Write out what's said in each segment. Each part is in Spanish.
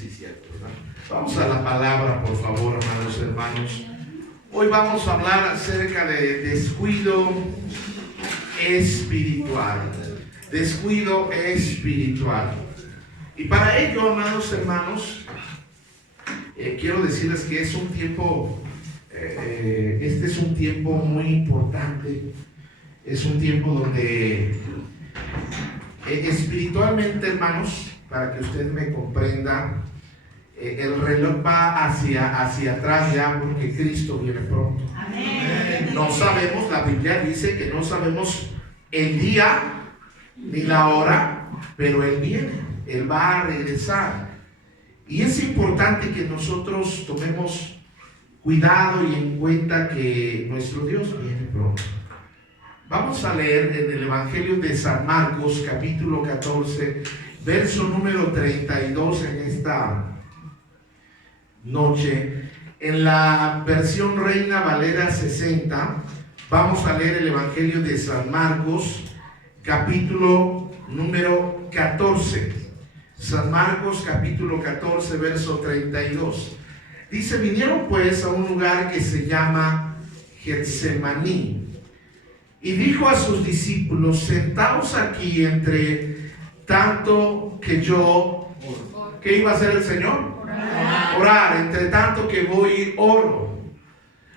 Sí, cierto, ¿verdad? Vamos a la palabra, por favor, amados hermanos. Hoy vamos a hablar acerca de descuido espiritual. Descuido espiritual. Y para ello, amados hermanos, quiero decirles que es un tiempo, este es un tiempo muy importante. Es un tiempo donde espiritualmente, hermanos, para que usted me comprenda, el reloj va hacia atrás ya, porque Cristo viene pronto. Amén. No sabemos, la Biblia dice que no sabemos el día ni la hora, pero Él viene, Él va a regresar. Y es importante que nosotros tomemos cuidado y en cuenta que nuestro Dios viene pronto. Vamos a leer en el Evangelio de San Marcos, capítulo 14, verso número 32 en esta noche. En la versión Reina Valera 60, vamos a leer el Evangelio de San Marcos, capítulo número 14. San Marcos, capítulo 14, verso 32. Dice: vinieron pues a un lugar que se llama Getsemaní, y dijo a sus discípulos: sentaos aquí entre tanto que yo... ¿Qué iba a hacer el Señor? Orar. Entre tanto que voy y oro.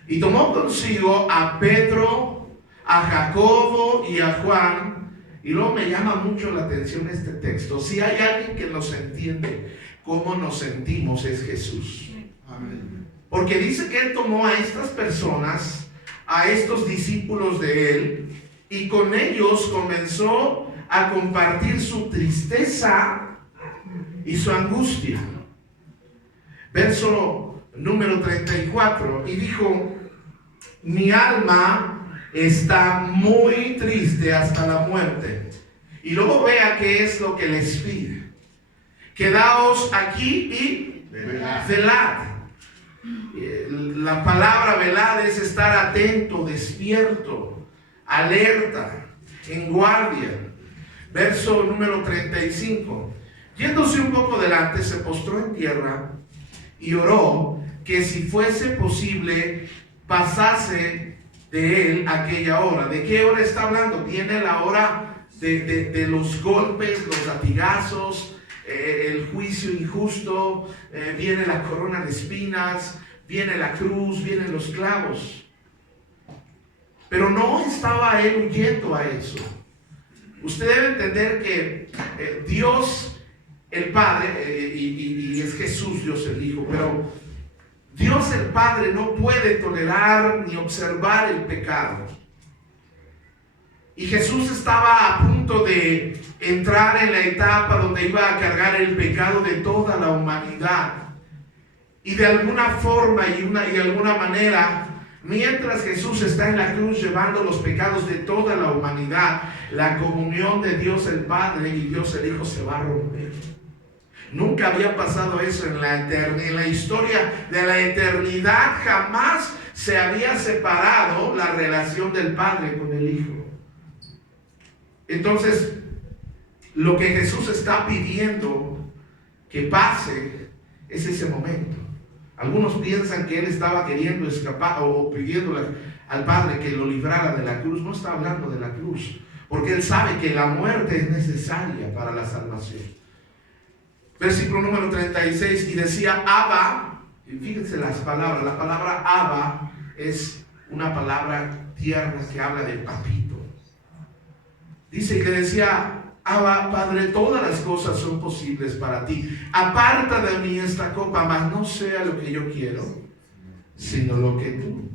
Y tomó consigo a Pedro, a Jacobo y a Juan. Y luego me llama mucho la atención este texto. Si hay alguien que nos entiende cómo nos sentimos, es Jesús. Amén. Porque dice que Él tomó a estas personas, a estos discípulos de Él, y con ellos comenzó a compartir su tristeza y su angustia. Verso número 34, y dijo: mi alma está muy triste hasta la muerte. Y luego vea qué es lo que les pide: quedaos aquí y velad. La palabra velad es estar atento, despierto, alerta, en guardia. Verso número 35. Yéndose un poco delante, se postró en tierra y oró que si fuese posible pasase de él aquella hora. ¿De qué hora está hablando? Viene la hora de los golpes, los latigazos, el juicio injusto, viene la corona de espinas, viene la cruz, vienen los clavos. Pero no estaba él huyendo a eso. Usted debe entender que Dios, el Padre, y es Jesús, Dios el Hijo, pero Dios el Padre no puede tolerar ni observar el pecado. Y Jesús estaba a punto de entrar en la etapa donde iba a cargar el pecado de toda la humanidad. Y de alguna forma y de alguna manera, mientras Jesús está en la cruz llevando los pecados de toda la humanidad, la comunión de Dios el Padre y Dios el Hijo se va a romper. Nunca había pasado eso en la eternidad. En la historia de la eternidad jamás se había separado la relación del Padre con el Hijo. Entonces, lo que Jesús está pidiendo que pase es ese momento. Algunos piensan que Él estaba queriendo escapar o pidiéndole al Padre que lo librara de la cruz. No está hablando de la cruz, porque Él sabe que la muerte es necesaria para la salvación. Versículo número 36, y decía Abba, y fíjense las palabras, la palabra Abba es una palabra tierna que habla de papito. Dice, y le decía: Abba, Padre, todas las cosas son posibles para ti. Aparta de mí esta copa, mas no sea lo que yo quiero, sino lo que tú.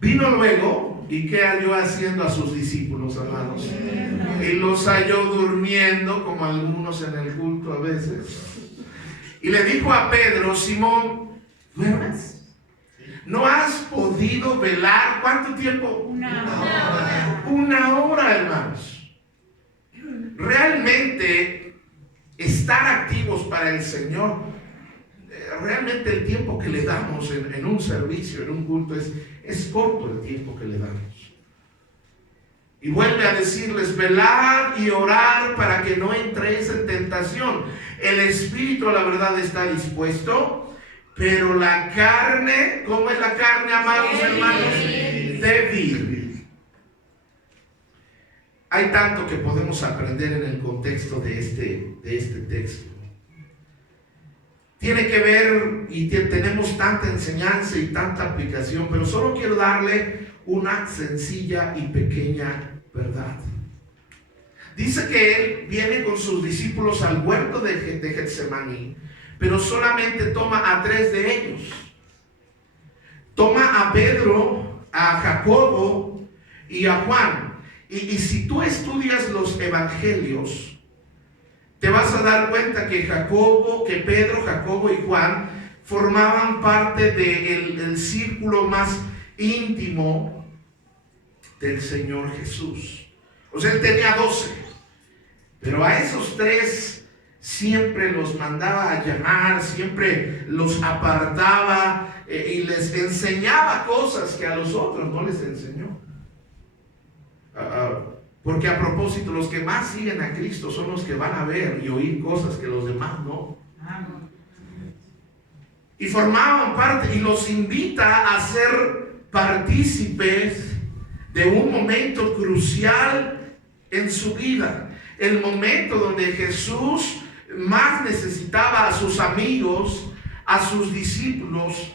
Vino luego, ¿y qué halló haciendo a sus discípulos, amados? Y los halló durmiendo, como algunos en el culto a veces. Y le dijo a Pedro: Simón, ¿duermes? ¿No has podido velar? ¿Cuánto tiempo? Una hora, hermanos. Realmente estar activos para el Señor, realmente el tiempo que le damos en un servicio, en un culto, es corto el tiempo que le damos. Y vuelve a decirles, velad y orad para que no entréis en tentación. El espíritu, la verdad, está dispuesto, pero la carne, ¿cómo es la carne, amados hermanos? Débil. Hay tanto que podemos aprender en el contexto de este texto. Tiene que ver, y tenemos tanta enseñanza y tanta aplicación, pero solo quiero darle una sencilla y pequeña verdad. Dice que él viene con sus discípulos al huerto de Getsemaní, pero solamente toma a 3 de ellos. Toma a Pedro, a Jacobo y a Juan. Y si tú estudias los evangelios, te vas a dar cuenta que Pedro, Jacobo y Juan formaban parte del círculo más íntimo del Señor Jesús. O sea, él tenía 12, pero a esos 3 siempre los mandaba a llamar, siempre los apartaba y les enseñaba cosas que a los otros no les enseñó. Porque a propósito, los que más siguen a Cristo son los que van a ver y oír cosas que los demás no. Y formaban parte, y los invita a ser partícipes de un momento crucial en su vida. El momento donde Jesús más necesitaba a sus amigos, a sus discípulos,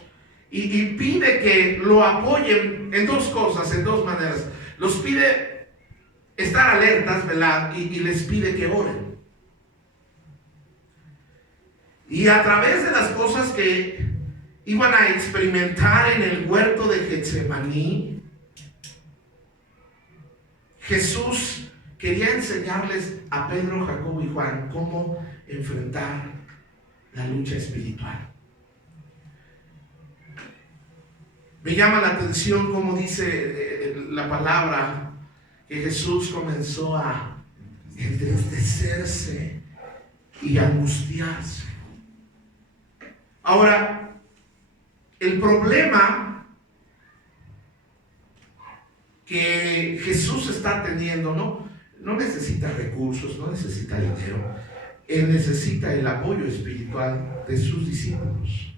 y pide que lo apoyen en 2 cosas, en 2 maneras. Los pide estar alertas, ¿verdad? Y les pide que oren. Y a través de las cosas que iban a experimentar en el huerto de Getsemaní, Jesús quería enseñarles a Pedro, Jacobo y Juan cómo enfrentar la lucha espiritual. Me llama la atención cómo dice la palabra que Jesús comenzó a entristecerse y angustiarse. Ahora, el problema que Jesús está teniendo no necesita recursos, no necesita dinero. Él necesita el apoyo espiritual de sus discípulos.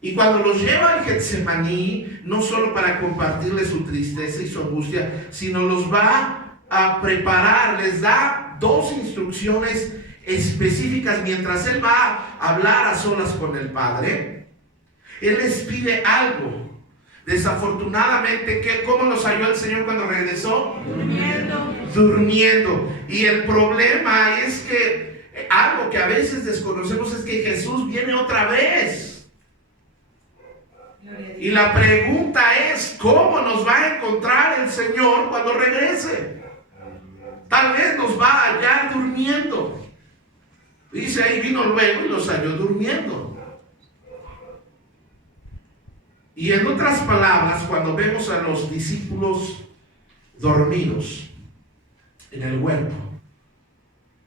Y cuando los lleva al Getsemaní, no solo para compartirles su tristeza y su angustia, sino los va a preparar, les da 2 instrucciones específicas mientras él va a hablar a solas con el Padre. Él les pide algo. Desafortunadamente, ¿cómo los halló el Señor cuando regresó? Durmiendo. Y el problema es que algo que a veces desconocemos es que Jesús viene otra vez. Y la pregunta es, ¿cómo nos va a encontrar el Señor cuando regrese? Tal vez nos va a hallar durmiendo. Dice ahí, vino luego y los halló durmiendo. Y en otras palabras, cuando vemos a los discípulos dormidos en el huerto,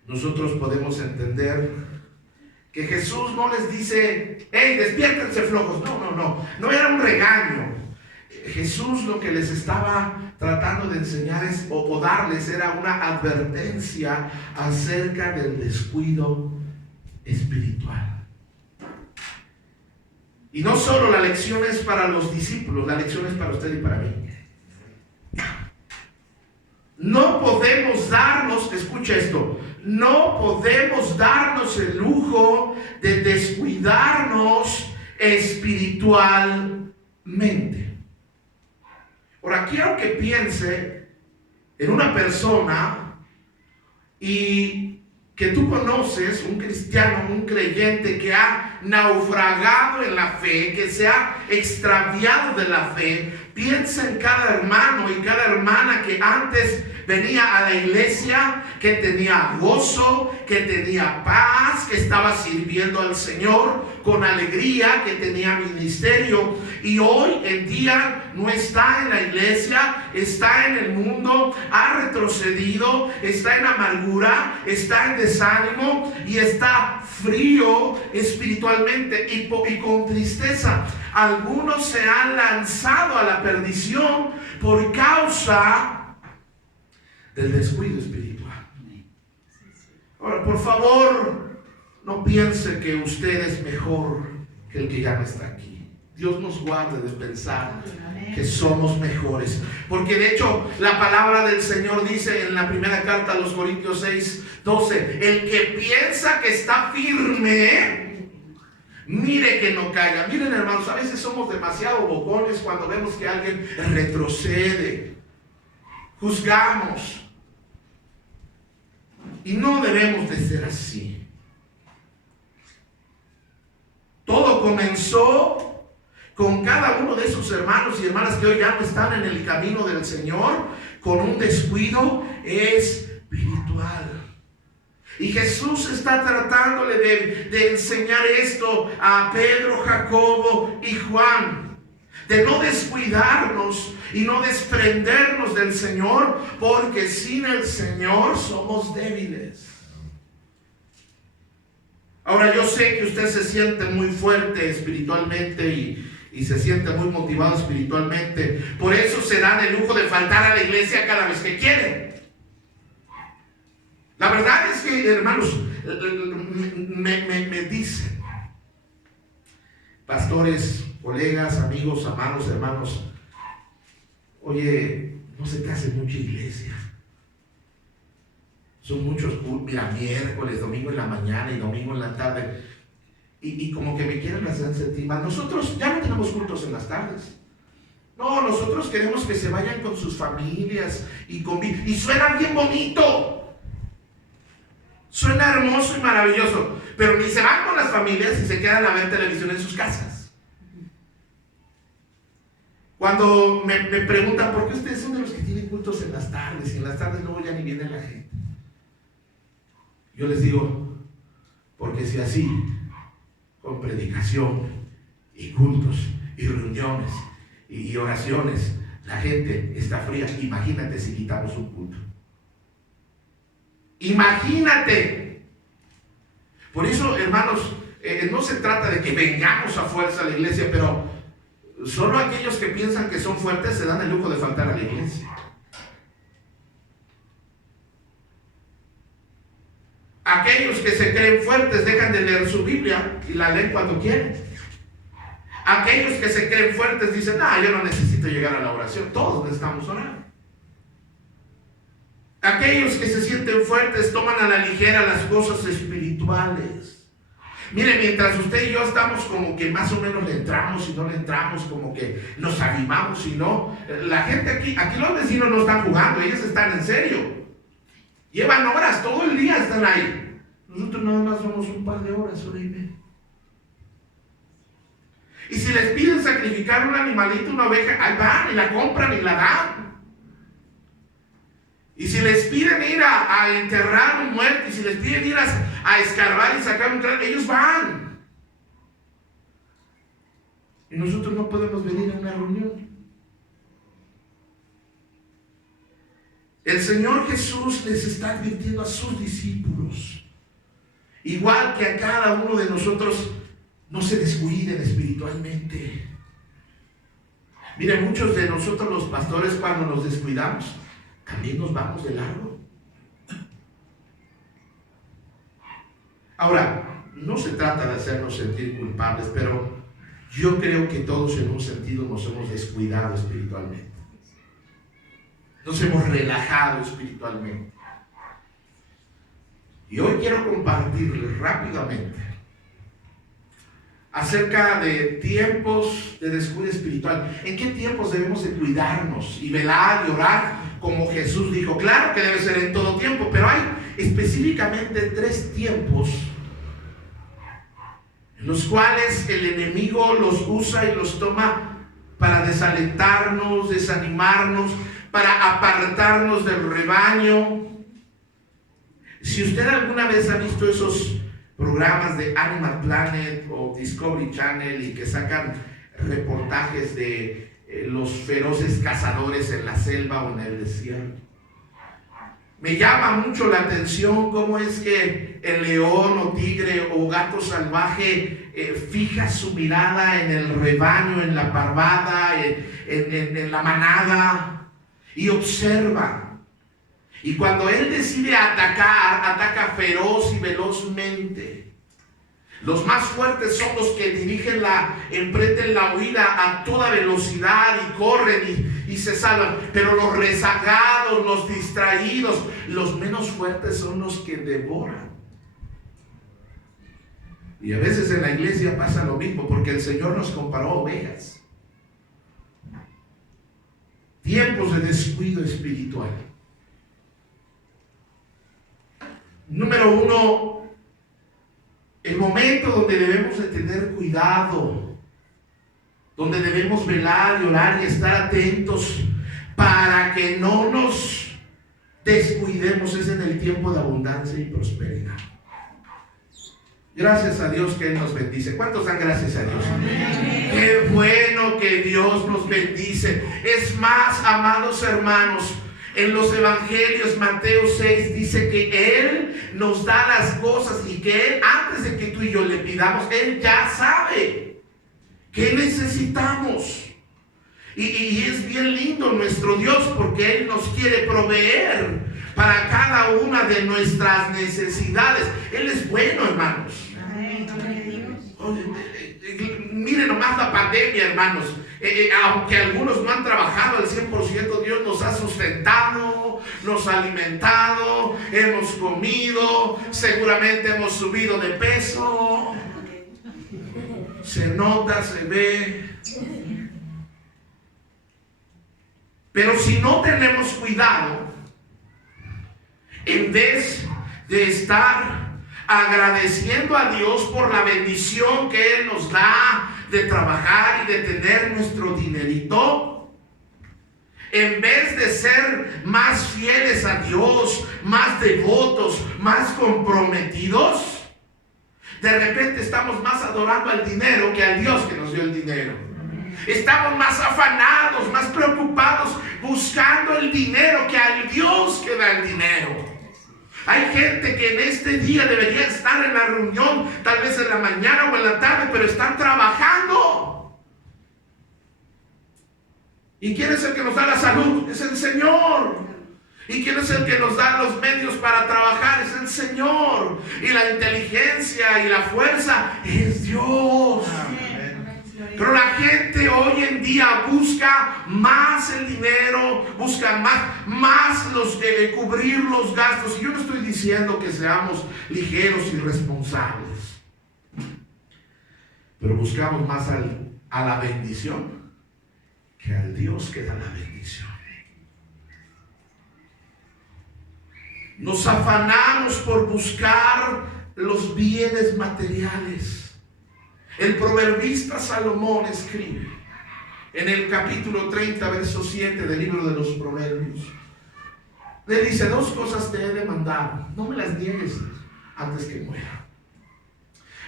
nosotros podemos entender que Jesús no les dice, hey, despiértense flojos. No era un regaño. Jesús lo que les estaba tratando de enseñar o darles era una advertencia acerca del descuido espiritual. Y no solo la lección es para los discípulos, la lección es para usted y para mí. No podemos darnos, escucha esto, no podemos darnos el lujo de descuidarnos espiritualmente. Ahora quiero que piense en una persona y que tú conoces, un cristiano, un creyente que ha naufragado en la fe, que se ha extraviado de la fe. Piensa en cada hermano y cada hermana que antes venía a la iglesia, que tenía gozo, que tenía paz, que estaba sirviendo al Señor con alegría, que tenía ministerio, y hoy en día no está en la iglesia, está en el mundo, ha retrocedido, está en amargura, está en desánimo y está frío espiritualmente y con tristeza. Algunos se han lanzado a la perdición por causa del descuido espiritual. Ahora, por favor, no piense que usted es mejor que el que ya no está aquí. Dios nos guarde de pensar que somos mejores. Porque de hecho, la palabra del Señor dice en la primera carta a los Corintios 6:12, el que piensa que está firme, mire que no caiga. Miren, hermanos, a veces somos demasiado bocones cuando vemos que alguien retrocede. Juzgamos. Y no debemos de ser así. Todo comenzó con cada uno de esos hermanos y hermanas que hoy ya no están en el camino del Señor, con un descuido espiritual. Y Jesús está tratándole de enseñar esto a Pedro, Jacobo y Juan, de no descuidarnos y no desprendernos del Señor, porque sin el Señor somos débiles. Ahora, yo sé que usted se siente muy fuerte espiritualmente y se siente muy motivado espiritualmente. Por eso se dan el lujo de faltar a la iglesia cada vez que quieren. La verdad es que, hermanos, me dicen, pastores, colegas, amigos, amados, hermanos, oye, no se te hace mucha iglesia. Son muchos cultos, mira, miércoles, domingo en la mañana y domingo en la tarde. Y como que me quieren hacer sentir mal. Nosotros ya no tenemos cultos en las tardes. No, nosotros queremos que se vayan con sus familias y suena bien bonito. Suena hermoso y maravilloso. Pero ni se van con las familias y se quedan a ver televisión en sus casas. Cuando me preguntan por qué ustedes son de los que tienen cultos en las tardes y en las tardes luego ya ni viene la gente, yo les digo, porque si así, con predicación y cultos y reuniones y oraciones, la gente está fría, imagínate si quitamos un culto. Imagínate. Por eso, hermanos, no se trata de que vengamos a fuerza a la iglesia, pero solo aquellos que piensan que son fuertes se dan el lujo de faltar a la iglesia. Aquellos que se creen fuertes dejan de leer su Biblia y la leen cuando quieren. Aquellos que se creen fuertes dicen, yo no necesito llegar a la oración, todos necesitamos orar. Aquellos que se sienten fuertes toman a la ligera las cosas espirituales. Mire, mientras usted y yo estamos como que más o menos le entramos y no le entramos, como que nos animamos y no, la gente aquí los vecinos no están jugando, ellos están en serio. Llevan horas, todo el día están ahí. Nosotros nada más vamos un par de horas, hora y media. Y si les piden sacrificar un animalito, una oveja, ahí van y la compran y la dan. Y si les piden ir a enterrar un muerto, y si les piden ir a escarbar y sacar un cráneo, ellos van. Y nosotros no podemos venir a una reunión. El Señor Jesús les está advirtiendo a sus discípulos, igual que a cada uno de nosotros, no se descuiden espiritualmente. Miren, muchos de nosotros los pastores, cuando nos descuidamos, también nos vamos de largo. Ahora, no se trata de hacernos sentir culpables, pero yo creo que todos en un sentido nos hemos descuidado espiritualmente. Nos hemos relajado espiritualmente. Y hoy quiero compartirles rápidamente acerca de tiempos de descuido espiritual. ¿En qué tiempos debemos de cuidarnos y velar y orar como Jesús dijo? Claro que debe ser en todo tiempo, pero hay específicamente 3 tiempos en los cuales el enemigo los usa y los toma para desalentarnos, desanimarnos, para apartarnos del rebaño. Si usted alguna vez ha visto esos programas de Animal Planet o Discovery Channel y que sacan reportajes de los feroces cazadores en la selva o en el desierto, me llama mucho la atención cómo es que el león o tigre o gato salvaje fija su mirada en el rebaño, en la parvada, en la manada, y observa. Y cuando Él decide atacar, ataca feroz y velozmente. Los más fuertes son los que emprenden la huida a toda velocidad y corren y se salvan. Pero los rezagados, los distraídos, los menos fuertes son los que devoran. Y a veces en la iglesia pasa lo mismo, porque el Señor nos comparó a ovejas. Tiempos de descuido espiritual. Número 1, el momento donde debemos de tener cuidado, donde debemos velar y orar y estar atentos para que no nos descuidemos, es en el tiempo de abundancia y prosperidad. Gracias a Dios que Él nos bendice. ¿Cuántos dan gracias a Dios? Amén. Qué bueno que Dios nos bendice. Es más, amados hermanos, en los evangelios, Mateo 6 dice que Él nos da las cosas y que Él, antes de que tú y yo le pidamos, Él ya sabe qué necesitamos. Y es bien lindo nuestro Dios, porque Él nos quiere proveer para cada una de nuestras necesidades. Él es bueno, hermanos. Miren nomás la pandemia, hermanos. Aunque algunos no han trabajado al 100%, Dios nos ha sustentado, nos ha alimentado, hemos comido, seguramente hemos subido de peso. Se nota, se ve. Pero si no tenemos cuidado, en vez de estar agradeciendo a Dios por la bendición que Él nos da de trabajar y de tener nuestro dinerito, en vez de ser más fieles a Dios, más devotos, más comprometidos, de repente estamos más adorando al dinero que al Dios que nos dio el dinero. Estamos más afanados, más preocupados buscando el dinero que al Dios que da el dinero. Hay gente que en este día debería estar en la reunión, tal vez en la mañana o en la tarde, pero están trabajando. ¿Y quién es el que nos da la salud? Es el Señor. ¿Y quién es el que nos da los medios para trabajar? Es el Señor. Y la inteligencia y la fuerza es Dios. Pero la gente hoy en día busca más el dinero, busca más cubrir los gastos. Y yo no estoy diciendo que seamos ligeros y responsables, pero buscamos más a la bendición que al Dios que da la bendición. Nos afanamos por buscar los bienes materiales. El proverbista Salomón escribe en el capítulo 30, verso 7 del libro de los Proverbios. Le dice: 2 cosas te he demandado, no me las niegues antes que muera.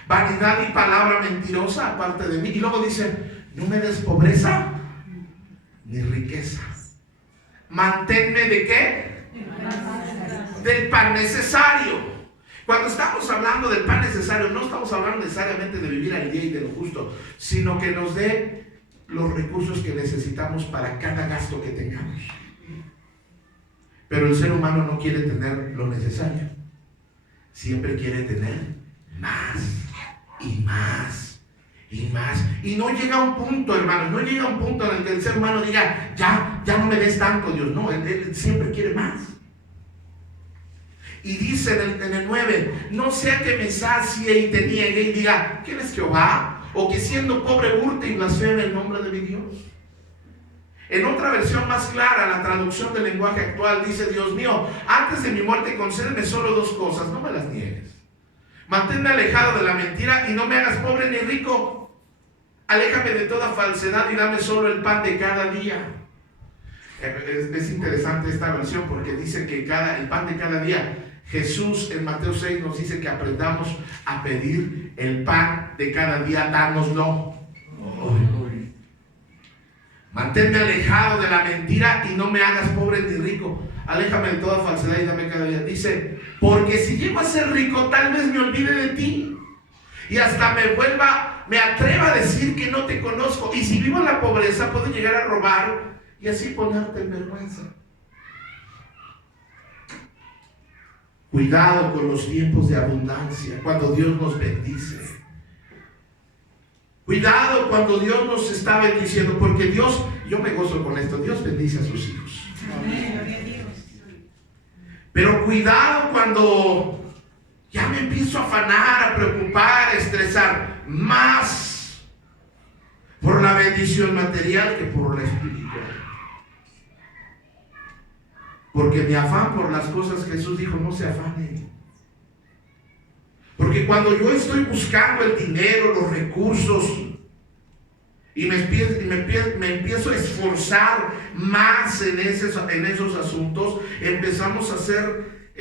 Vanidad y palabra mentirosa aparte de mí. Y luego dice: no me des pobreza ni riqueza. Manténme ¿de qué? Del pan necesario. Cuando estamos hablando del pan necesario, no estamos hablando necesariamente de vivir al día y de lo justo, sino que nos dé los recursos que necesitamos para cada gasto que tengamos. Pero el ser humano no quiere tener lo necesario, siempre quiere tener más y más y más. Y no llega a un punto, hermanos, no llega a un punto en el que el ser humano diga: ya no me des tanto, Dios. No, él siempre quiere más. Y dice en el 9: no sea que me sacie y te niegue y diga: ¿quién es Jehová? O que siendo pobre hurte y blasfeme el nombre de mi Dios. En otra versión más clara, la traducción del lenguaje actual dice: Dios mío, antes de mi muerte concédeme solo 2 cosas, no me las niegues. Manténme alejado de la mentira y no me hagas pobre ni rico. Aléjame de toda falsedad y dame solo el pan de cada día. Es interesante esta versión porque dice que el pan de cada día. Jesús en Mateo 6 nos dice que aprendamos a pedir el pan de cada día, dárnoslo. Manténme alejado de la mentira y no me hagas pobre ni rico. Aléjame de toda falsedad y dame cada día. Dice: porque si llego a ser rico, tal vez me olvide de ti y hasta me atreva a decir que no te conozco. Y si vivo en la pobreza, puedo llegar a robar y así ponerte en vergüenza. Cuidado con los tiempos de abundancia, cuando Dios nos bendice. Cuidado cuando Dios nos está bendiciendo, porque Dios, yo me gozo con esto, Dios bendice a sus hijos. Pero cuidado cuando ya me empiezo a afanar, a preocupar, a estresar más por la bendición material que por la espiritual. Porque mi afán por las cosas, Jesús dijo, no se afane. Porque cuando yo estoy buscando el dinero, los recursos, y me empiezo a esforzar más en esos asuntos, empezamos a ser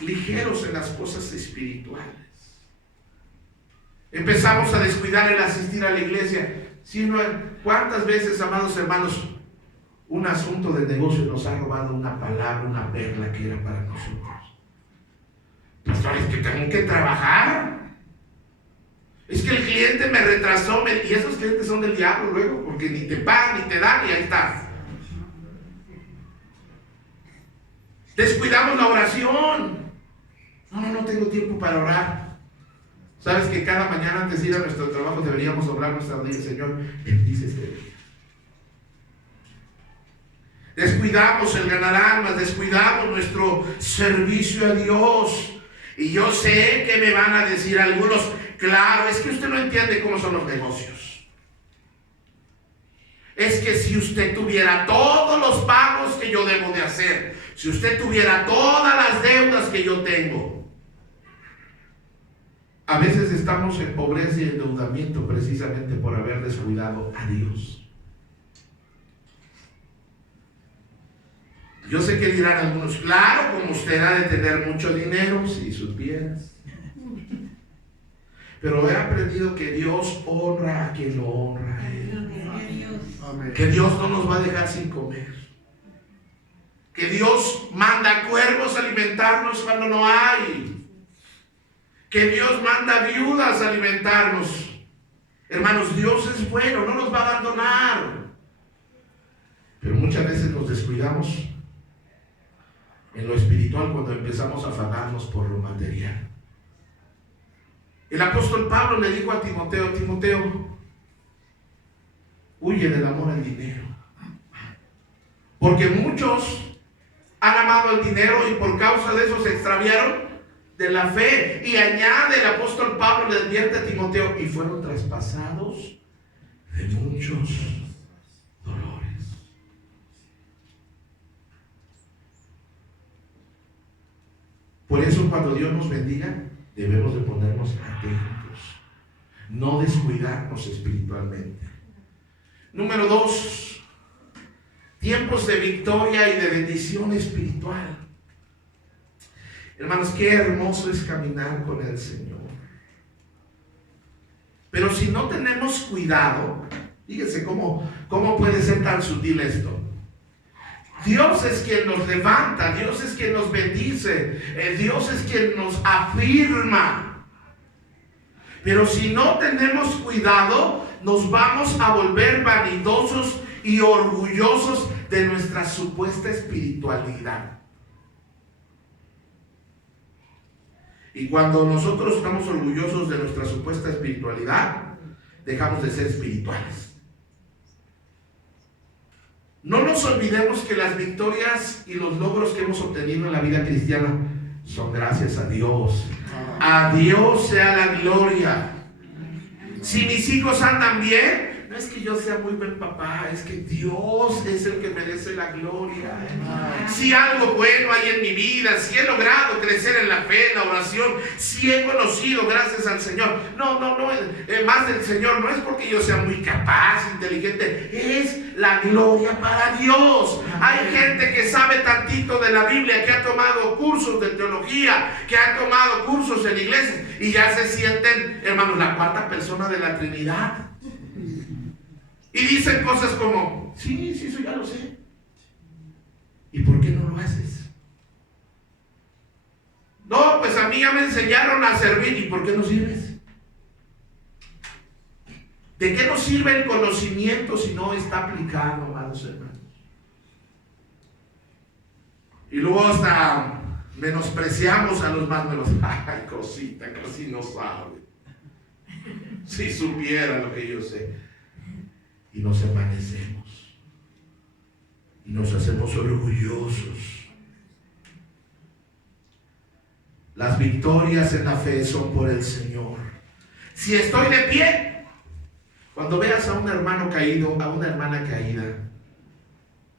ligeros en las cosas espirituales. Empezamos a descuidar el asistir a la iglesia. ¿Cuántas veces, amados hermanos, un asunto de negocio nos ha robado una palabra, una perla que era para nosotros? Pastor, es que tengo que trabajar. Es que el cliente me retrasó, y esos clientes son del diablo luego, porque ni te pagan, ni te dan, y ahí estás. Descuidamos la oración. No tengo tiempo para orar. Sabes que cada mañana antes de ir a nuestro trabajo deberíamos orar nuestra vida, Señor, bendice este día. Descuidamos el ganar almas, descuidamos nuestro servicio a Dios. Y yo sé que me van a decir algunos, claro, es que usted no entiende cómo son los negocios. Es que si usted tuviera todos los pagos que yo debo de hacer, si usted tuviera todas las deudas que yo tengo, a veces estamos en pobreza y endeudamiento precisamente por haber descuidado a Dios. Yo sé que dirán algunos, claro, como usted ha de tener mucho dinero, si supieras. Pero he aprendido que Dios honra a quien lo honra a Él. Que Dios no nos va a dejar sin comer. Que Dios manda cuervos a alimentarnos cuando no hay. Que Dios manda viudas a alimentarnos. Hermanos, Dios es bueno, no nos va a abandonar. Pero muchas veces nos descuidamos en lo espiritual cuando empezamos a afanarnos por lo material. El apóstol Pablo le dijo a Timoteo, Timoteo, huye del amor al dinero. Porque muchos han amado el dinero y por causa de eso se extraviaron de la fe. Y añade el apóstol Pablo, le advierte a Timoteo, y fueron traspasados de muchos dolores. Por eso cuando Dios nos bendiga, debemos de ponernos atentos, no descuidarnos espiritualmente. Número 2, tiempos de victoria y de bendición espiritual. Hermanos, qué hermoso es caminar con el Señor. Pero si no tenemos cuidado, fíjense cómo puede ser tan sutil esto. Dios es quien nos levanta, Dios es quien nos bendice, Dios es quien nos afirma. Pero si no tenemos cuidado, nos vamos a volver vanidosos y orgullosos de nuestra supuesta espiritualidad. Y cuando nosotros estamos orgullosos de nuestra supuesta espiritualidad, dejamos de ser espirituales. No nos olvidemos que las victorias y los logros que hemos obtenido en la vida cristiana son gracias a Dios. A Dios sea la gloria. Si mis hijos andan bien, no es que yo sea muy buen papá, es que Dios es el que merece la gloria. Si algo bueno hay en mi vida, si he logrado crecer en la fe, en la oración, si he conocido gracias al Señor, no, más del Señor, no es porque yo sea muy capaz, inteligente, es la gloria para Dios. Hay gente que sabe tantito de la Biblia, que ha tomado cursos de teología, que ha tomado cursos en iglesias y ya se sienten, hermanos, la cuarta persona de la Trinidad. Y dicen cosas como, sí, eso ya lo sé. ¿Y por qué no lo haces? No, pues a mí ya me enseñaron a servir. ¿Y por qué no sirves? ¿De qué nos sirve el conocimiento si no está aplicado, amados hermanos? Y luego hasta Menospreciamos a los más menos. Ay, cosita, casi no sabe. Si supiera lo que yo sé. Y nos envanecemos. Y nos hacemos orgullosos. Las victorias en la fe son por el Señor. Si estoy de pie, cuando veas a un hermano caído, a una hermana caída,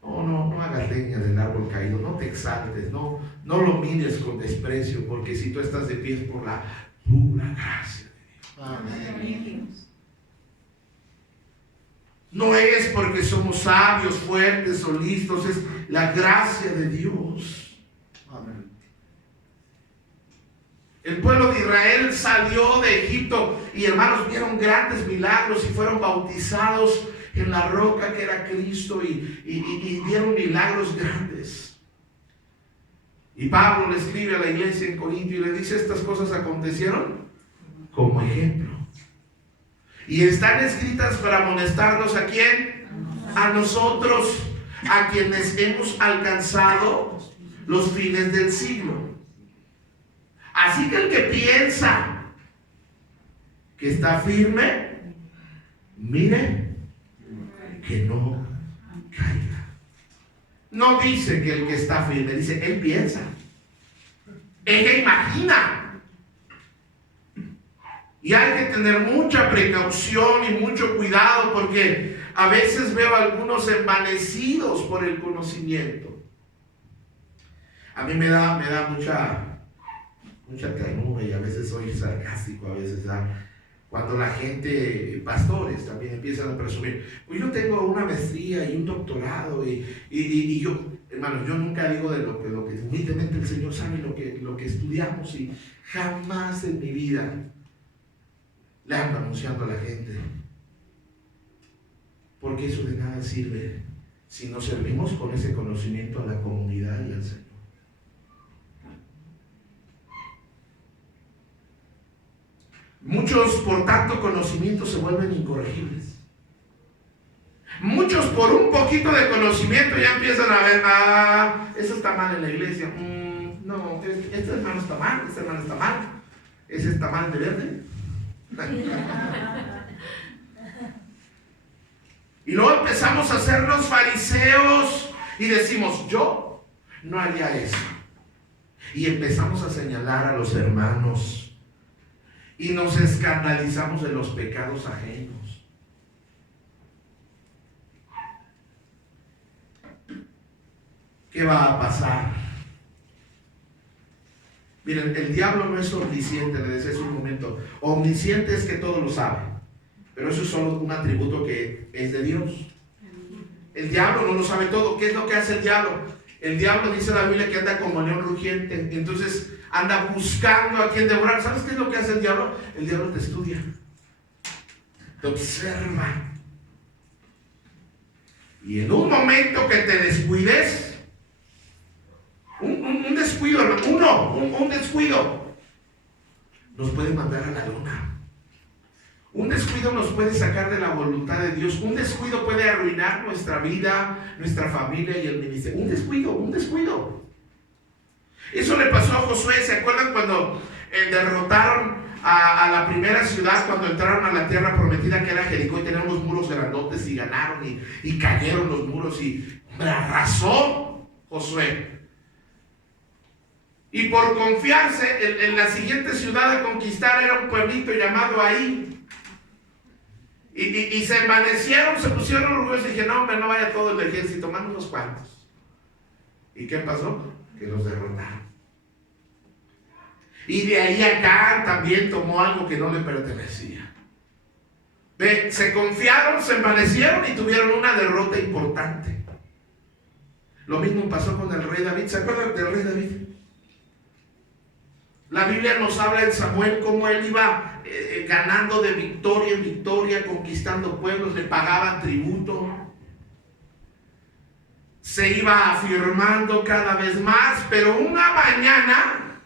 no hagas leña del árbol caído, no te exaltes, no lo mires con desprecio, porque si tú estás de pie es por la pura gracia de Dios. Amén. No es porque somos sabios, fuertes o listos, es la gracia de Dios. Amén. El pueblo de Israel salió de Egipto y hermanos vieron grandes milagros y fueron bautizados en la roca que era Cristo y vieron milagros grandes. Y Pablo le escribe a la iglesia en Corintio y le dice: estas cosas acontecieron como ejemplo. Y están escritas para amonestarnos ¿a quién? A nosotros, a quienes hemos alcanzado los fines del siglo. Así que el que piensa que está firme, mire que no caiga. No dice que el que está firme, dice él piensa, ella imagina. Y hay que tener mucha precaución y mucho cuidado, porque a veces veo a algunos envanecidos por el conocimiento. A mí me da mucha ternura y a veces soy sarcástico, a veces cuando la gente, pastores también empiezan a presumir, pues yo tengo una maestría y un doctorado y yo, hermanos, yo nunca digo de lo que humildemente el Señor sabe lo que estudiamos, y jamás en mi vida le ando anunciando a la gente, porque eso de nada sirve si no servimos con ese conocimiento a la comunidad y al Señor. Muchos por tanto conocimiento se vuelven incorregibles. Muchos por un poquito de conocimiento ya empiezan a ver, eso está mal en la iglesia. No, este hermano está mal, este hermano está mal. Ese está mal de verde. Y luego empezamos a ser los fariseos y decimos: yo no haría eso. Y empezamos a señalar a los hermanos y nos escandalizamos de los pecados ajenos. ¿Qué va a pasar? Miren, el diablo no es omnisciente, le decía hace un momento. Omnisciente es que todo lo sabe, pero eso es solo un atributo que es de Dios. El diablo no lo sabe todo. ¿Qué es lo que hace el diablo? El diablo, dice la Biblia, que anda como león rugiente. Entonces anda buscando a quien devorar. ¿Sabes qué es lo que hace el diablo? El diablo te estudia, te observa, y en un momento que te descuides, un descuido, un descuido nos puede mandar a la lona. Un descuido nos puede sacar de la voluntad de Dios. Un descuido puede arruinar nuestra vida, nuestra familia y el ministerio. Un descuido. Eso le pasó a Josué. ¿Se acuerdan cuando derrotaron a la primera ciudad, cuando entraron a la tierra prometida que era Jericó, y tenían unos muros grandotes y ganaron y cayeron los muros y arrasó Josué? Y por confiarse en la siguiente ciudad a conquistar, era un pueblito llamado Ahí. Y se envanecieron, se pusieron orgullosos y dijeron: no, hombre, no vaya todo el ejército, más unos cuantos. ¿Y qué pasó? Que los derrotaron. Y de ahí acá también tomó algo que no le pertenecía. Se confiaron, se envanecieron y tuvieron una derrota importante. Lo mismo pasó con el rey David. ¿Se acuerdan del rey David? La Biblia nos habla en Samuel cómo él iba ganando de victoria en victoria, conquistando pueblos, le pagaban tributo, se iba afirmando cada vez más, pero una mañana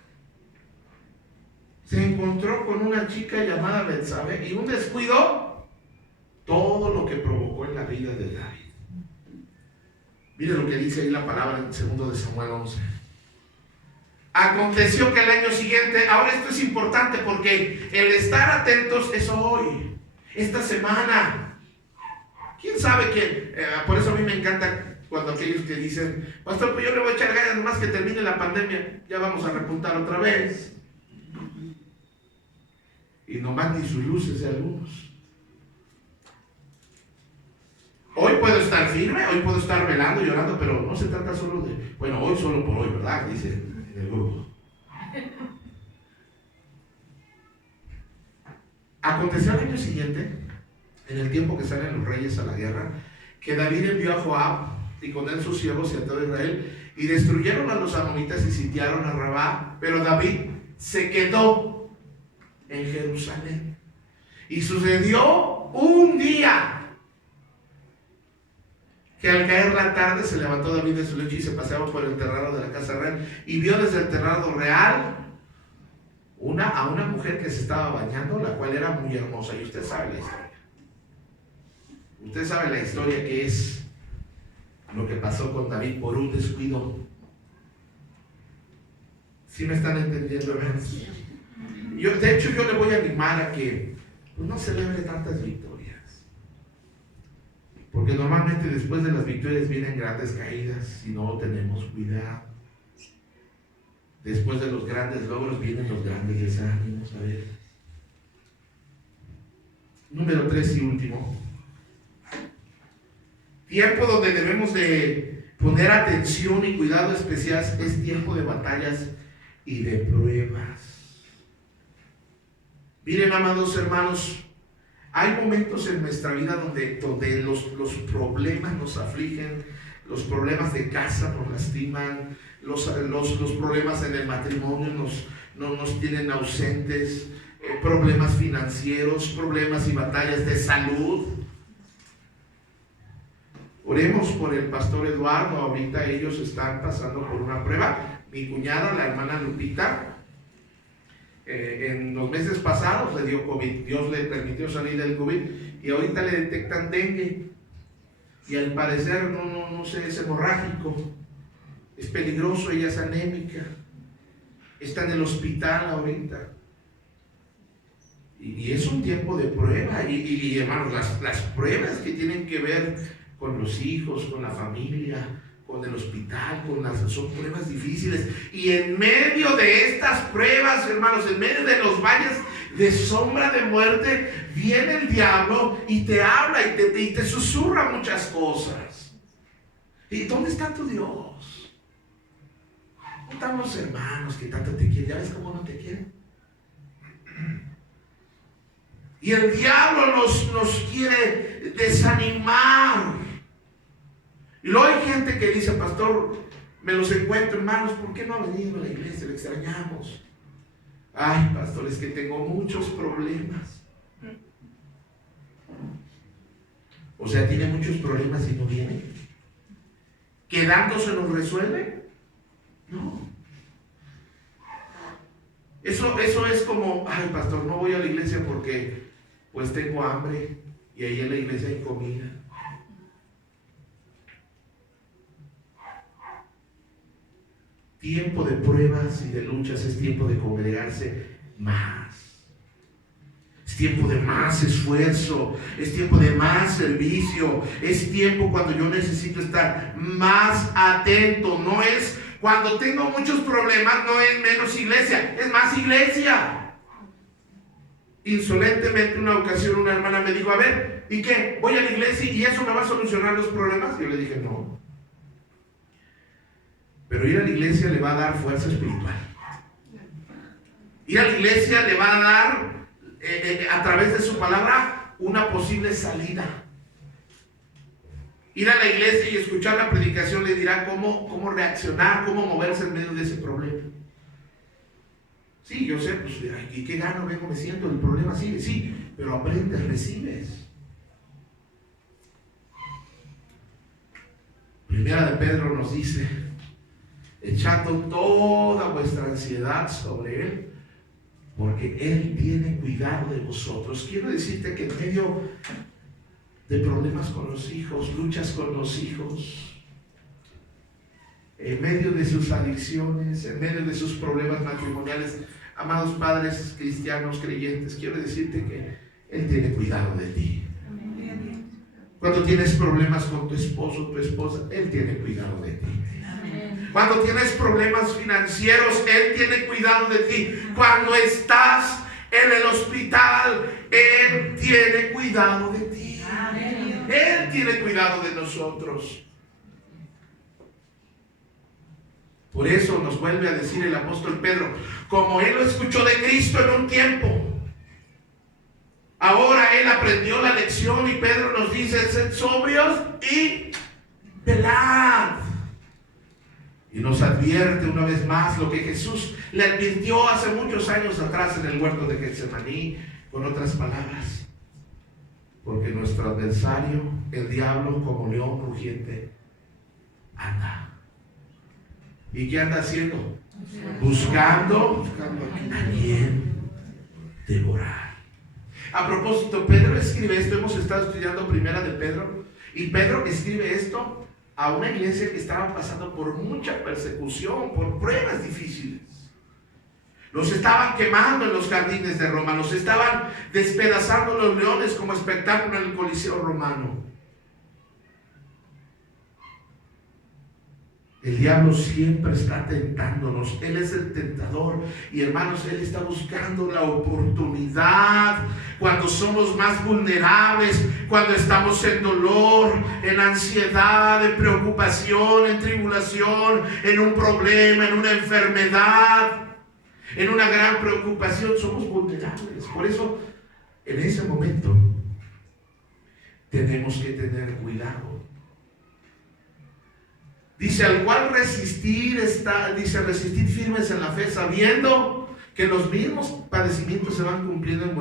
se encontró con una chica llamada Betsabé, y un descuido, todo lo que provocó en la vida de David. Mire lo que dice ahí la palabra en 2 de Samuel 11. Aconteció que el año siguiente, ahora esto es importante porque el estar atentos es hoy, esta semana. ¿Quién sabe quién? Por eso a mí me encanta cuando aquellos que dicen, pastor, pues yo le voy a echar ganas nomás que termine la pandemia, ya vamos a repuntar otra vez. Y nomás ni sus luces de algunos. Hoy puedo estar firme, hoy puedo estar velando, llorando, pero no se trata solo de, bueno, hoy solo por hoy, ¿verdad? Dice en el grupo. Aconteció el año siguiente, en el tiempo que salen los reyes a la guerra, que David envió a Joab y con él sus siervos y a todo Israel, y destruyeron a los amonitas y sitiaron a Rabá, pero David se quedó en Jerusalén. Y sucedió un día que al caer la tarde se levantó David de su lecho y se paseaba por el terrado de la casa real y vio desde el terrado real a una mujer que se estaba bañando, la cual era muy hermosa. Y usted sabe la historia. Usted sabe la historia, que es lo que pasó con David por un descuido. ¿Sí me están entendiendo, hermanos? De hecho, yo le voy a animar a que pues, no celebre tantas victorias. Porque normalmente después de las victorias vienen grandes caídas si no tenemos cuidado. Después de los grandes logros vienen los grandes desánimos. A ver. Número 3 y último. Tiempo donde debemos de poner atención y cuidado especial es tiempo de batallas y de pruebas. Miren, amados hermanos, hay momentos en nuestra vida donde los problemas nos afligen, los problemas de casa nos lastiman, los problemas en el matrimonio nos tienen ausentes, problemas financieros, problemas y batallas de salud. Oremos por el pastor Eduardo. Ahorita ellos están pasando por una prueba. Mi cuñada, la hermana Lupita, en los meses pasados le dio COVID. Dios le permitió salir del COVID y ahorita le detectan dengue. Y al parecer, no sé, es hemorrágico. Es peligroso, ella es anémica. Está en el hospital ahorita. Y es un tiempo de prueba. Y hermanos, las pruebas que tienen que ver con los hijos, con la familia, con el hospital, son pruebas difíciles. Y en medio de estas pruebas, hermanos, en medio de los valles de sombra de muerte, viene el diablo y te habla y te susurra muchas cosas. ¿Y dónde está tu Dios? ¿Dónde están los hermanos que tanto te quieren? ¿Ya ves cómo no te quieren? Y el diablo nos quiere desanimar. Y luego hay gente que dice, pastor, me los encuentro, hermanos, ¿por qué no ha venido a la iglesia? Le extrañamos. Ay, pastor, es que tengo muchos problemas. O sea, tiene muchos problemas y no viene. ¿Quedándose nos resuelve? No. Eso es como, ay, pastor, no voy a la iglesia porque pues tengo hambre y ahí en la iglesia hay comida. Tiempo de pruebas y de luchas es tiempo de congregarse más. Es tiempo de más esfuerzo, es tiempo de más servicio, es tiempo cuando yo necesito estar más atento. No es cuando tengo muchos problemas, no es menos iglesia, es más iglesia. Insolentemente una ocasión una hermana me dijo, a ver, ¿y qué? ¿Voy a la iglesia y eso me va a solucionar los problemas? Yo le dije, no. Pero ir a la iglesia le va a dar fuerza espiritual. Ir a la iglesia le va a dar, a través de su palabra, una posible salida. Ir a la iglesia y escuchar la predicación le dirá cómo reaccionar, cómo moverse en medio de ese problema. Sí, yo sé, pues, ¿y qué gano? Vengo, me siento, el problema sigue, sí, pero aprendes, recibes. Primera de Pedro nos dice, echando toda vuestra ansiedad sobre Él, porque Él tiene cuidado de vosotros. Quiero decirte que en medio de problemas con los hijos, luchas con los hijos, en medio de sus adicciones, en medio de sus problemas matrimoniales. Amados padres cristianos, creyentes, quiero decirte que Él tiene cuidado de ti. Cuando tienes problemas con tu esposo, tu esposa, Él tiene cuidado de ti. Cuando tienes problemas financieros, Él tiene cuidado de ti. Cuando estás en el hospital, Él tiene cuidado de ti. Él tiene cuidado de nosotros. Por eso nos vuelve a decir el apóstol Pedro, como él lo escuchó de Cristo en un tiempo, ahora él aprendió la lección y Pedro nos dice, sed sobrios y velad. Y nos advierte una vez más lo que Jesús le advirtió hace muchos años atrás en el huerto de Getsemaní, con otras palabras. Porque nuestro adversario, el diablo, como león rugiente, anda. ¿Y qué anda haciendo? Buscando a quien devorar. A propósito, Pedro escribe esto. Hemos estado estudiando Primera de Pedro. Y Pedro escribe esto a una iglesia que estaba pasando por mucha persecución, por pruebas difíciles. Los estaban quemando en los jardines de Roma. Los estaban despedazando los leones como espectáculo en el Coliseo romano. El diablo siempre está tentándonos. Él es el tentador. Y hermanos, Él está buscando la oportunidad cuando somos más vulnerables, cuando estamos en dolor, en ansiedad, en preocupación, en tribulación, en un problema, en una enfermedad, en una gran preocupación. Somos vulnerables. Por eso, en ese momento, tenemos que tener cuidado. Dice, al cual resistir resistir firmes en la fe, sabiendo que los mismos padecimientos se van cumpliendo en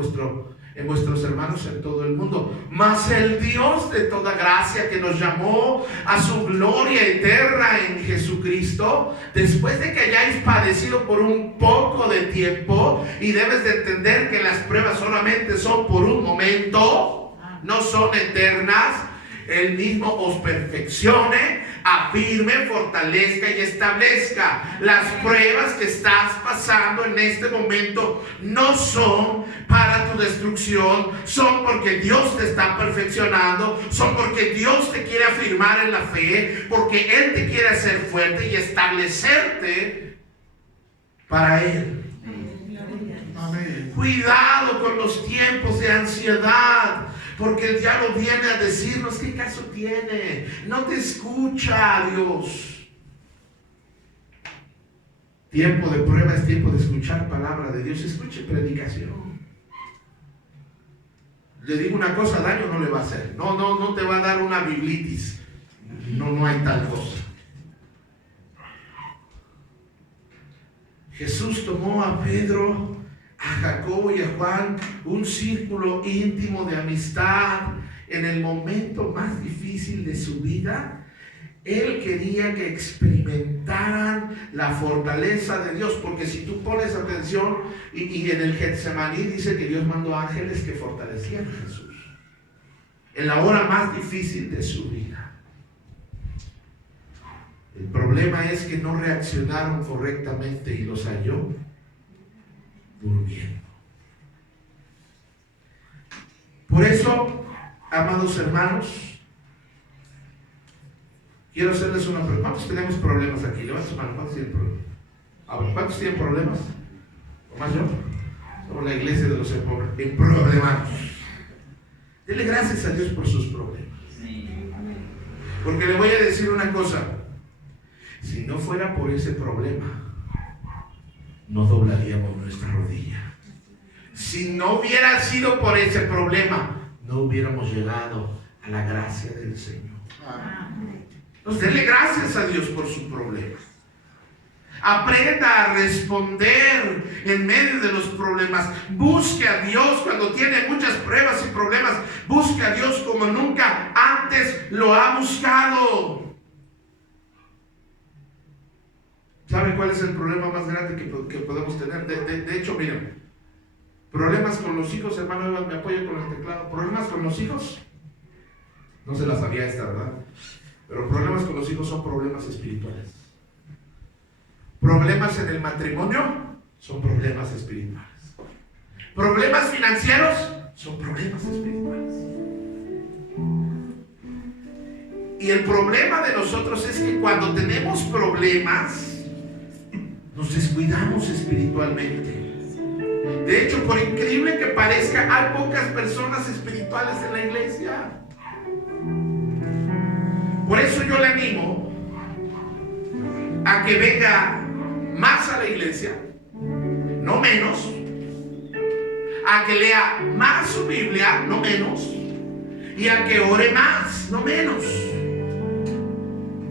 vuestros hermanos en todo el mundo. Mas el Dios de toda gracia, que nos llamó a su gloria eterna en Jesucristo, después de que hayáis padecido por un poco de tiempo, y debes de entender que las pruebas solamente son por un momento, no son eternas, Él mismo os perfeccione, afirme, fortalezca y establezca. Las pruebas que estás pasando en este momento no son para tu destrucción, son porque Dios te está perfeccionando, son porque Dios te quiere afirmar en la fe, porque Él te quiere hacer fuerte y establecerte para Él. Amén. Cuidado con los tiempos de ansiedad, porque el diablo viene a decirnos, ¿qué caso tiene? No te escucha Dios. Tiempo de prueba es tiempo de escuchar palabra de Dios. Escuche predicación. Le digo una cosa, daño no le va a hacer. No te va a dar una biblitis. No hay tal cosa. Jesús tomó a Pedro, a Jacobo y a Juan, un círculo íntimo de amistad en el momento más difícil de su vida. Él quería que experimentaran la fortaleza de Dios, porque si tú pones atención, y en el Getsemaní dice que Dios mandó ángeles que fortalecían a Jesús en la hora más difícil de su vida. El problema es que no reaccionaron correctamente y los halló durmiendo. Por eso, amados hermanos, quiero hacerles una pregunta. ¿Cuántos tenemos problemas aquí? Levanten su mano. ¿Cuántos tienen problemas? A ver, ¿cuántos tienen problemas? ¿O más yo? Somos la iglesia de los emproblemados. Dele gracias a Dios por sus problemas. Porque le voy a decir una cosa. Si no fuera por ese problema, no doblaríamos nuestra rodilla. Si no hubiera sido por ese problema, no hubiéramos llegado a la gracia del Señor. Entonces, denle gracias a Dios por su problema. Aprenda a responder en medio de los problemas. Busque a Dios cuando tiene muchas pruebas y problemas. Busque a Dios como nunca antes lo ha buscado. ¿Sabe cuál es el problema más grande que podemos tener? De hecho, miren, problemas con los hijos, hermano Eva, me apoya con el teclado. Problemas con los hijos, no se la sabía esta, ¿verdad? Pero problemas con los hijos son problemas espirituales. Problemas en el matrimonio son problemas espirituales. Problemas financieros son problemas espirituales. Y el problema de nosotros es que cuando tenemos problemas, nos descuidamos espiritualmente. De hecho, por increíble que parezca, hay pocas personas espirituales en la iglesia. Por eso yo le animo a que venga más a la iglesia, no menos, a que lea más su Biblia, no menos, y a que ore más, no menos.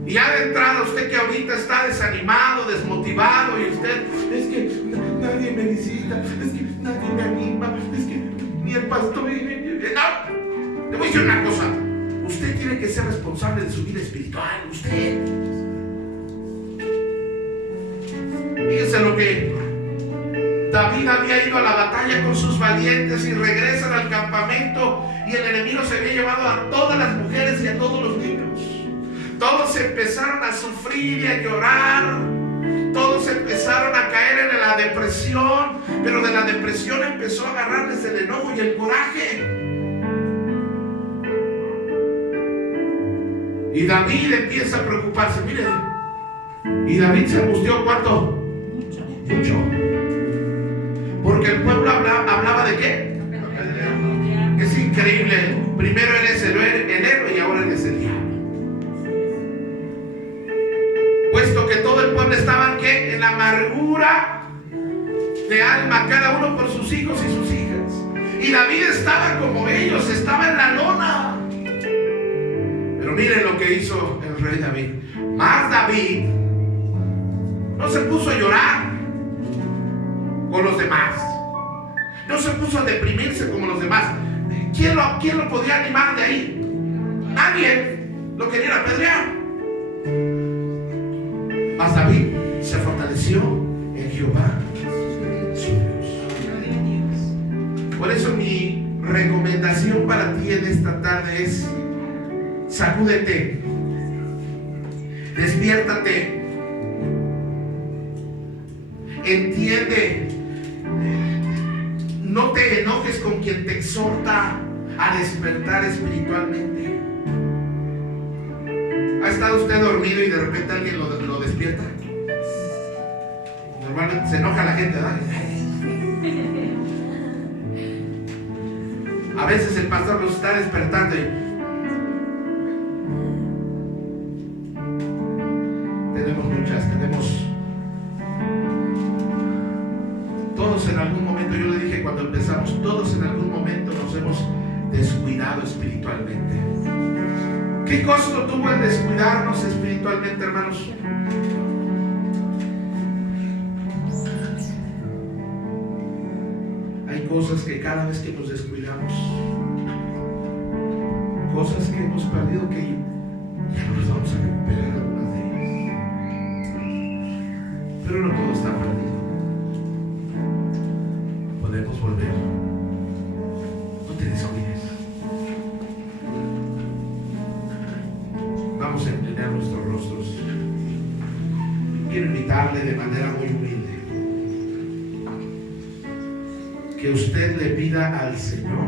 Y ya de entrada, usted que ahorita está desanimado, desmotivado, y usted, es que nadie me visita, es que nadie me anima, es que ni el pastor, no, le voy a decir una cosa, usted tiene que ser responsable de su vida espiritual, usted. Fíjense lo que David había ido a la batalla con sus valientes y regresan al campamento y el enemigo se había llevado a todas las mujeres y a todos los niños. Todos empezaron a sufrir y a llorar. Todos empezaron a caer en la depresión, pero de la depresión empezó a agarrarles el enojo y el coraje. Y David empieza a preocuparse. Miren, y David se angustió, ¿cuánto? Mucho. Porque el pueblo hablaba de qué? Es increíble. Primero eres el héroe y ahora eres el diablo. Puesto que todo el pueblo estaba ¿qué? En la amargura de alma, cada uno por sus hijos y sus hijas. Y David estaba como ellos, estaba en la lona. Pero miren lo que hizo el rey David. Más David no se puso a llorar con los demás. No se puso a deprimirse como los demás. ¿Quién lo podía animar de ahí? Nadie. Lo querían apedrear. Mas David se fortaleció en Jehová, su Dios. Por eso mi recomendación para ti en esta tarde es: sacúdete, despiértate, entiende, no te enojes con quien te exhorta a despertar espiritualmente. ¿Ha estado usted dormido y de repente alguien lo despierta? Normalmente se enoja la gente, ¿verdad? A veces el pastor los está despertando y tenemos todos en algún momento, yo le dije cuando empezamos, todos en algún momento nos hemos descuidado espiritualmente. ¿Qué costo tuvo el descuidarnos espiritualmente, hermanos? Hay cosas que cada vez que nos descuidamos, cosas que hemos perdido que ya no nos vamos a recuperar algunas de ellas. Pero no todo está perdido. Podemos volver. No te descuides. Vamos a inclinar nuestros rostros. Quiero invitarle de manera muy humilde que usted le pida al Señor